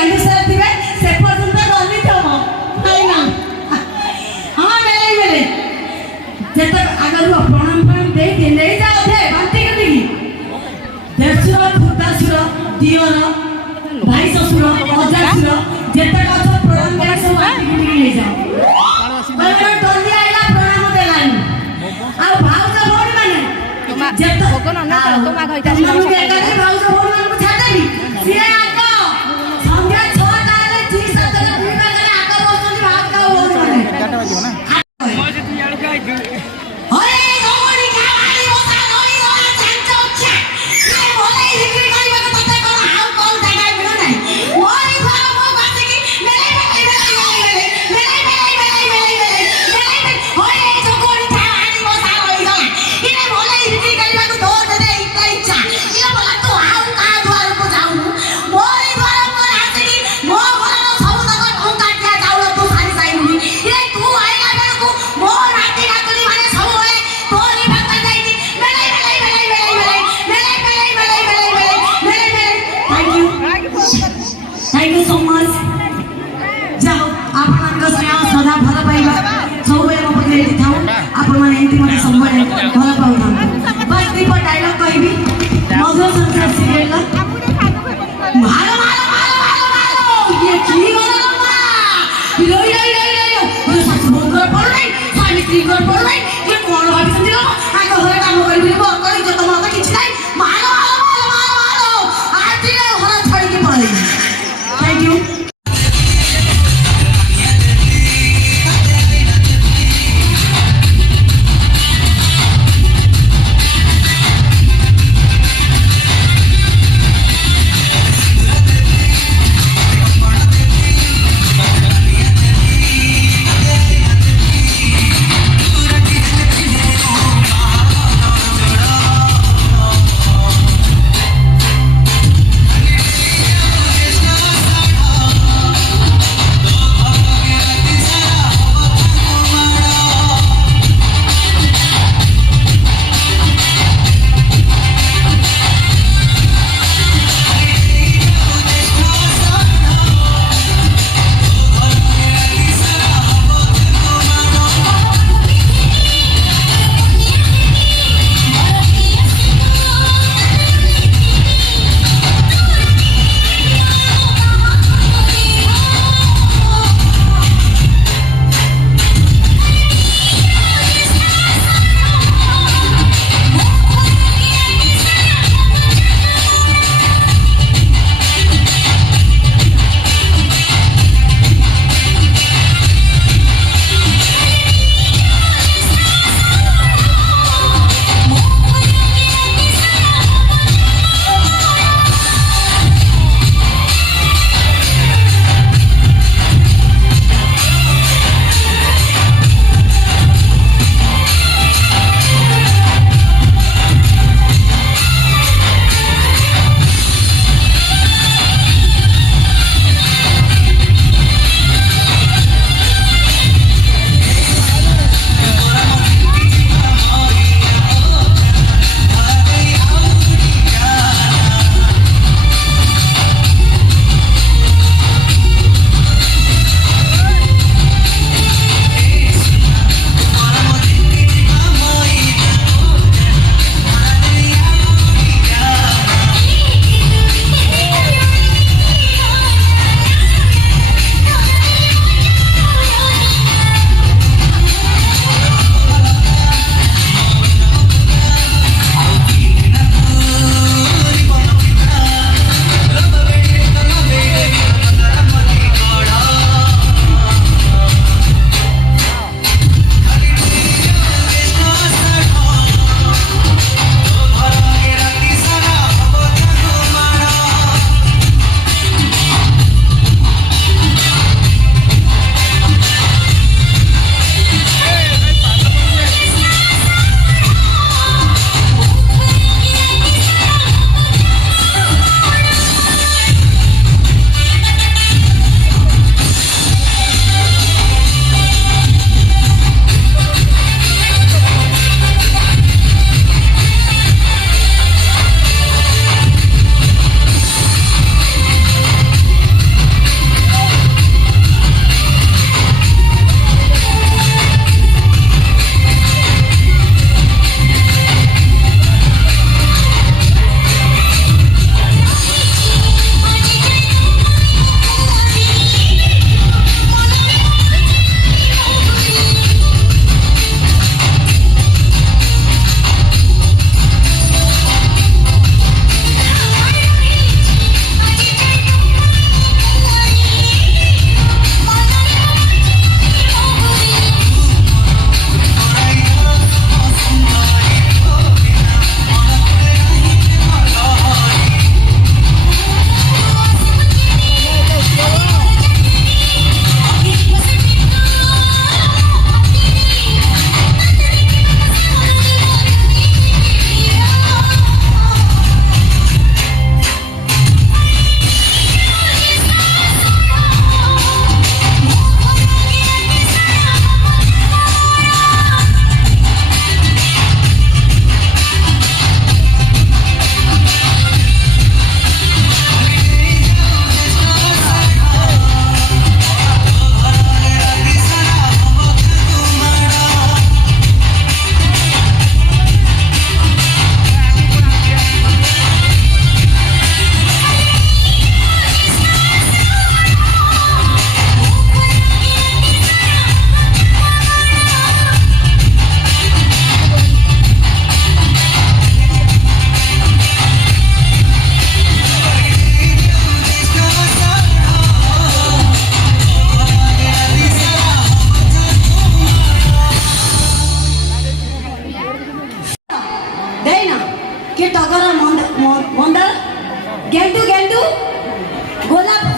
गेंदू sir थे से पर्यंत गली थम नहीं ना हाँ मेले मेले जब अगर वो प्रणाम प्रणाम दे के ले जाओ थे बांधी कर देगी देवसुरा खुदासुरा दियोरा भाई ससुरा अजासुरा जब तक अच्छा प्रणाम दे सब बांधी कर ले जाओ पर टोली आइला प्रणाम दे लाइन अब भाव का बोल माने जब तक भोगन अन्ना तो मा घइता हम देखा भाव का बोल माने को छाड़ देबी सिए आको संध्या 6 ताले 30 ताले पूरा करे आको बसनी भाव का बोल माने 11 बजे ना मजे तू यार का ओए गोड़ी खावाली ओसा रोई रोला चांचो छा ये बोले हिकरी करी बक तते कोन हाउ कॉल देखाई मिलो नहीं ओरी घर मो बात की मेरे ओए जो गोड़ी खावाली ओसा रोई रोला इने बोले हिकरी करी बक दो दे इतना इच्छा ये बोला तू हाउ का द्वार को जाऊ मोरी द्वार को आसे की मो बोला सब तक टंका दिया जाऊ तू सारी साई ये तू आइला बेल को मो राती राती माने सब होए तोरी भक्त जाई की मेले थैंक यू सो मच जाओ आपण स्नेह सदा भल पाइबा सब बेले मो पकड़े थाउ आपण माने एंती मते सब बेले भल पाउ थाउ बस दीप डायलॉग कहबी मधुर संसार सीरियल मारो मारो मारो मारो ये की गला मां रोई रोई रोई रोई ओ सच बोल पड़ नहीं स्वामी स्त्री कर पड़ नहीं ये कोन भाभी समझ लो आको होय काम करबी को करी जो तुम का किछ नहीं मारो मारो मारो मारो आती रे हरा छोड़ के पड़े थैंक यू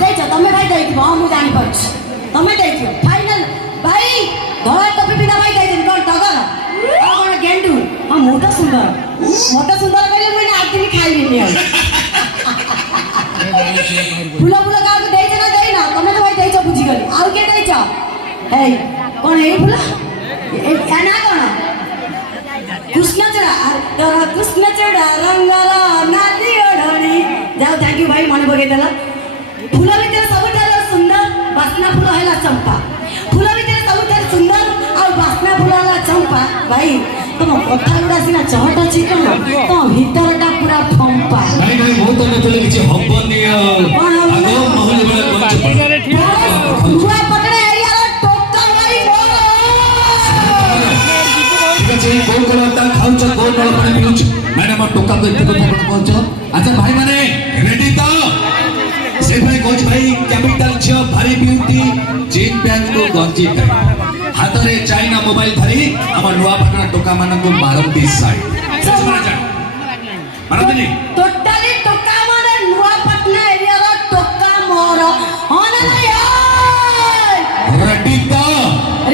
ଦେଇଛ ତମେ ଭାଇ ଦେଇଥିବ ହଁ ମୁଁ ଜାଣିପାରୁଛି ତମେ ଦେଇଥିବ ଫାଇନାଲ ଭାଇ ଧଳା ଟୋପି ପିନ୍ଧା ଭାଇ ଦେଇଛନ୍ତି କଣ ଟଗର ଆଉ କଣ ଗେଣ୍ଡୁ ହଁ ମୁଁ ତ ସୁନ୍ଦର ମତେ ସୁନ୍ଦର କହିଲେ ମୁଁ ଏଇନା ଆଜିବି ଖାଇବିନି ଆଉ ଫୁଲ ଫୁଲ କାହାକୁ ଦେଇଛ ନା ଦେଇନ ତମେ ତ ଭାଇ ଦେଇଛ ବୁଝିଗଲି ଆଉ କିଏ ଦେଇଛ ହେଇ କଣ ଏଇ ଫୁଲ ୟା ନା କଣ କୃଷ୍ଣଚୂଡ଼ା ତୋର କୃଷ୍ଣଚୂଡ଼ା ରଙ୍ଗର ନାଲି ଓଢ଼ଣୀ ଯାଉ ଥ୍ୟାଙ୍କ ୟୁ ଭାଇ ମନେ ପକେଇଦେଲ ଫୁଲ ଭିତରେ ସବୁଠାରୁ ସୁନ୍ଦର ବାସ୍ନା ଫୁଲ ହେଲା ଚମ୍ପା ଫୁଲ ଭିତରେ ସବୁଠାରୁ ସୁନ୍ଦର ଆଉ ବାସ୍ନା ଫୁଲ ହେଲା ଚମ୍ପା ଭାଇ ତମ କଥା ଗୁଡ଼ା ସିନା ଚହଟ ଚିକଣ ତମ ଭିତରଟା ପୁରା ଫମ୍ପା ନାଇଁ ନାଇଁ ମୁଁ ତ ନଥିଲେ କିଛି ହବନି ଆଉ କଣ ଆଗ ମହଲ ବେଳେ ନୂଆ ପଟଣା ଏରିଆର ଟୋକା ଭାଇ ঠিক আছে কোন কোন তা খাউছ কোন কোন পানি পিউছ মানে আমার টোকা তো এতে কথা কইছ আচ্ছা ভাই মানে রেডি তো সেই ভাই কোচ ভাই ক্যাপিটাল ছ ভারি বিউটি জিন প্যান্ট কো গঞ্জি টাই হাতরে চাইনা মোবাইল ধরি আমার নুয়া পাটনা টোকা মানকো মারন্তি সাই মারন্তি ଟୋଟାଲି ଟୋକା ମାନେ ନୂଆ ପଟଣା ଏରିଆର ଟୋକା ମୋର ହଁ ନା ନାଇଁ ରେଡି ତ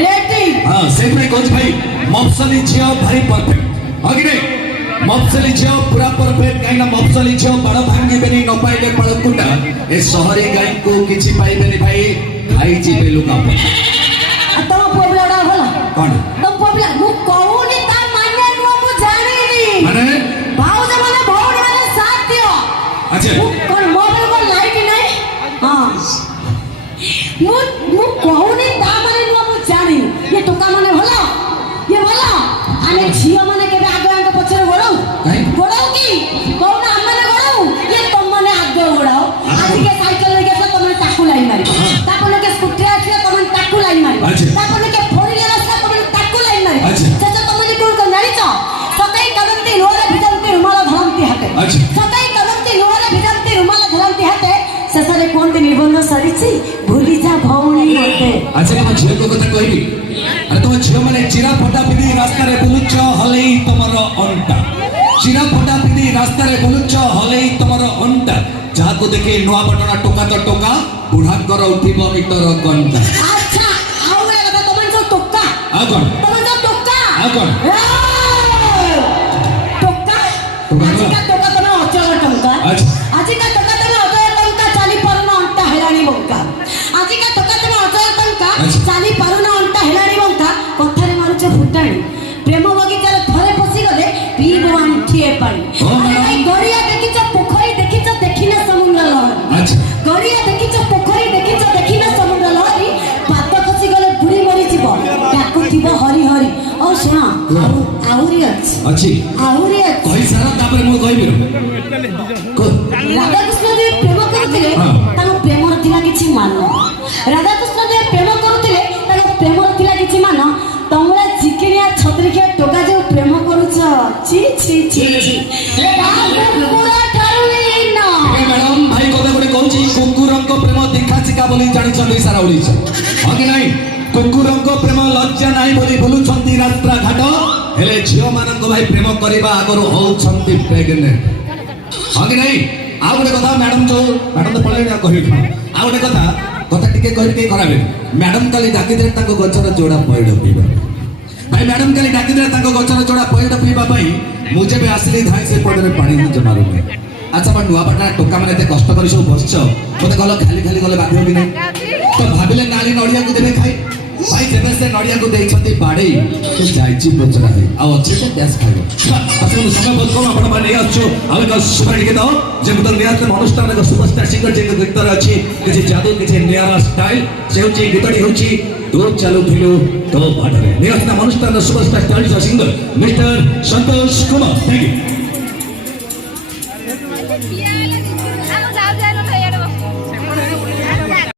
ରେଡି हां সেই ভাই কোচ ভাই মফসলি ঝিও ভারি পারফেক্ট আগে মফসলি ঝিও পুরা পারফেক্ট কাইনা মফসলি ঝিও বড় ভাঙ্গি বেনি ন পাইলে পড়কুটা এ শহরে গাই কো কিছু পাইবেনি ভাই খাই জিবে লুকা ତମ ପୁଅ ପିଲାଟା ଭଲ কোন ତମ ପୁଅ ପିଲା ମୁଁ କହୁନି ତା ମାନେ ନୁହଁ ମୁଁ ଜାଣିନି মানে ଭାଉଜ ମାନେ ଭଉଣୀ ମାନେ ସାଥ ଦିଅ আচ্ছা ମୁଁ କଣ ମୋ ବେଳେ କଣ ଲାଇଟ ନାହିଁ ହଁ ମୁଁ କହୁନି ତା ମାନେ ନୁହଁ ମୁଁ ଜାଣିନି ଇଏ ଟୋକା ମାନେ ଭଲ ଇଏ ଭଲ ଆମେ ଝିଅ ମାନେ କେବେ ଆଗ ଆଗ ପଛରେ ଗୋଡ଼ଉ ଗୋଡ଼ଉ କି କହୁନ ଆମେ ଗୋଡ଼ଉ ଇଏ ତମମାନେ ଆଗ ଗୋଡ଼ାଅ ଆଜିକେ ସାଇକେଲ ନେଇକି ଆସିଲେ ତମେ ତାକୁ ଲାଇନ ମାରିବ ତାପରେ କେ ସ୍କୁଟି ଆସିଲେ ତମେ ତାକୁ ଲାଇନ ମାରିବ ତାପରେ କେ ଫୋର ହ୍ୱିଲର ଆସିଲେ ତମେ ତାକୁ ଲାଇନ ମାରିବ ସେଟା ତମେ କୋଣ କଣ ଜାଣିଛ ସଦାଇ କଦନ୍ତି ନୋରେ ଭିଜନ୍ତି ରୁମାଲ ଧରନ୍ତି ହାତେ ସଦାଇ କଦନ୍ତି ନୋରେ ଭିଜନ୍ତି ରୁମାଲ ଧରନ୍ତି ହାତେ ଶେଷରେ କୁହନ୍ତି ନିର୍ବନ୍ଧ ସରିଛି ଭୁଲି ଯା ଭଉଣୀ ମୋତେ আচ্ছা তোমার ঝিও কো কথা কইবি আরে তোমার ঝিও মানে চিরা ফটা পিদি রাস্তারে বুলুছ হলেই তোমার অন্টা চিরা ফটা পিদি রাস্তারে বুলুছ হলেই তোমার অন্টা যাহাকো দেখে নোয়া পটনা টোকা তো টোকা বুঢ়াঙ্কর উঠিব মিটর ঘন্টা আচ্ছা ଆଉ ଗୋଟେ କଥା ତମେ ଯୋଉ ଟୋକା ଆଉ କଣ ତମେ ଯୋଉ ଟୋକା ଆଉ କଣ ଟୋକା ଆଜିକା ଟୋକା ତମେ ଅଚଳ ଟଙ୍କା ଆଚ୍ଛା ଆଜିକା ଟୋକା ତମେ ଅଚଳ ଟଙ୍କା ଚାଲି ପାରୁନ ଅଣ୍ଟା ହେଲାଣି ବଙ୍କା ଆଜିକା ଟୋକା ତମେ ଅଚଳ ଟଙ୍କା ଚାଲି ପାରୁନ ଅଣ୍ଟା ହେଲାଣି ବଙ୍କା କଥାରେ ମାରୁଛ ଫୁଟାଣି ପ୍ରେମ ବଗିଚାରେ ଥରେ ପଶିଗଲେ ପିଇବ ଆଣ୍ଠିଏ ପାଣି ଆରେ ଭାଇ ଗଡ଼ିଆ ଦେଖିଛ ପୋଖରୀ ଦେଖିଛ ଦେଖିନା ସମୁଦ୍ର ଲହରୀ আচ্ছা ଗଡ଼ିଆ ଦେଖିଛ ପୋଖରୀ ଦେଖିଛ ଦେଖିନା ସମୁଦ୍ର ଲହରୀ ପାଦ ଖସିଗଲେ ବୁଡ଼ି ମରିଯିବ ଡାକୁଥିବ ହରି ହରି ଆଉ ଶୁଣ ଆହୁରି ଅଛି ଅଛି ଆହୁରି ଅଛି କହି ସାରା ତାପରେ ମୁଁ କହିବି ରାଧାକୃଷ୍ଣ ଦେବ ପ୍ରେମ କରୁଥିଲେ ତାଙ୍କ ପ୍ରେମର ଥିଲା କିଛି ମାନ ରାଧାକୃଷ୍ଣ ଦେବ ପ୍ରେମ କରୁଥିଲେ ତାଙ୍କ ପ୍ରେମର ଥିଲା କିଛି ମାନ ତମର ଚିକିଣିଆ ଛତ୍ରିକିଆ ଟୋକା ଯୋଉ ପ୍ରେମ କରୁଛ ଛି ଛି ଛି ଛି କୁକୁର ଠାରୁ ମ୍ୟାଡାମ ଭାଇ କଥା ଗୋଟେ କହୁଛି କୁକୁରଙ୍କ ପ୍ରେମ ଦେଖା ଶିକା ବୋଲି ଜାଣିଛନ୍ତି ସାରା ଓଡ଼ିଶା ହଁ କି ନାଇଁ କୁକୁରଙ୍କ ପ୍ରେମ ଲଜ୍ଜା ନାହିଁ ବୋଲି ବୁଲୁଛନ୍ତି ରାସ୍ତା ଘାଟ ହେଲେ ଝିଅ ମାନଙ୍କ ଭାଇ ପ୍ରେମ କରିବା ଆଗରୁ ହଉଛନ୍ତି ପ୍ରେଗନେଣ୍ଟ ହଁ କି ନାଇଁ ଆଉ ଗୋଟେ କଥା ମ୍ୟାଡାମ ଯୋଉ ମ୍ୟାଡାମ ତ ପଳେଇଲେ ଆଉ କହିବି କଣ ଆଉ ଗୋଟେ କଥା ଟିକେ କହିବି ଟିକେ ଖରାପ ମ୍ୟାଡାମ କାଲି ଡାକିଦେଲେ ତାଙ୍କ ଗଛର ଚୋଡ଼ା ପଇଡ଼ ପିଇବା ଭାଇ ମ୍ୟାଡାମ କାଲି ଡାକିଦେଲେ ତାଙ୍କ ଗଛର ଚୋଡ଼ା ପଇଡ଼ ପିଇବା ପାଇଁ ମୁଁ ଯେବେ ଆସିଲି ଧାଇ ସେ ପଇଡ଼ରେ ପାଣି ଜମାରୁନି আচ্ছা আমার নুয়া পাটনা টোকা মানে এত কষ্ট করে সব বসছ মতো গল খালি খালি গলে বাঁধিব কি নাই তো ভাবিলে নালী নড়িয়াকে দেবে খাই ভাই যেবে সে নড়িয়াকে ଦେଇଛନ୍ତି ବାଡ଼େଇ ସେ ଯାଇଛି ପଚରା ହେଇ ଆଉ ଅଛି ସେ ଗ୍ୟାସ୍ ଖାଇବ ଆଚ୍ଛା ମୁଁ ସମୟ ବହୁତ କମ୍ ଆପଣ ମାନେ ନେଇ ଆସୁଛୁ ଆଉ ଏକ ସୁପାରି ଗୀତ ଯେ ମୁଁ ତ ନିହାତି ଅନୁଷ୍ଠାନ ଏକ ସୁପରଷ୍ଟାର ସିଙ୍ଗର ଯେ ଗୀତରେ ଅଛି କିଛି ଯାଦୁ କିଛି ନିଆରା ଷ୍ଟାଇଲ ସେ ହେଉଛି ଗୀତଟି ହେଉଛି ତୁ ଚାଲୁଥିଲୁ ତୋ ବାଟରେ ନିହାତି ଅନୁଷ୍ଠାନର superstar singer mister Santosh Kumar thank you